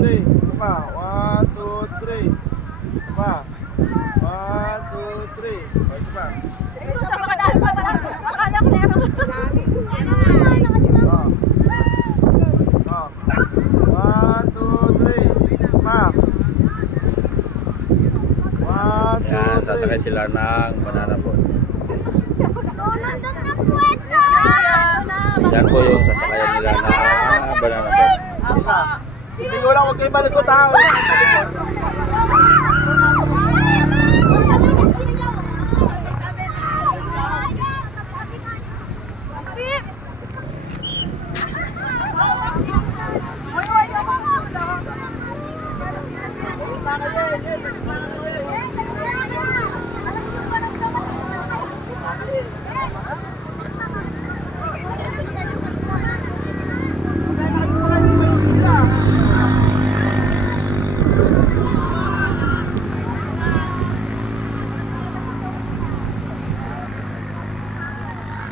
3. Pa. 1, 2, 3. Pa. 1, 2, 3. Ito pa. Jesus, sa mga dahil pa pala. Akala ko meron. Oh. 1, 2, 3. Pa. 1, 2, 3. Yan, sasakay sila ng banana boat. Yan po yung sasakayan nila na banana boat. Hindi ko lang, huwag kayo balik ko tao.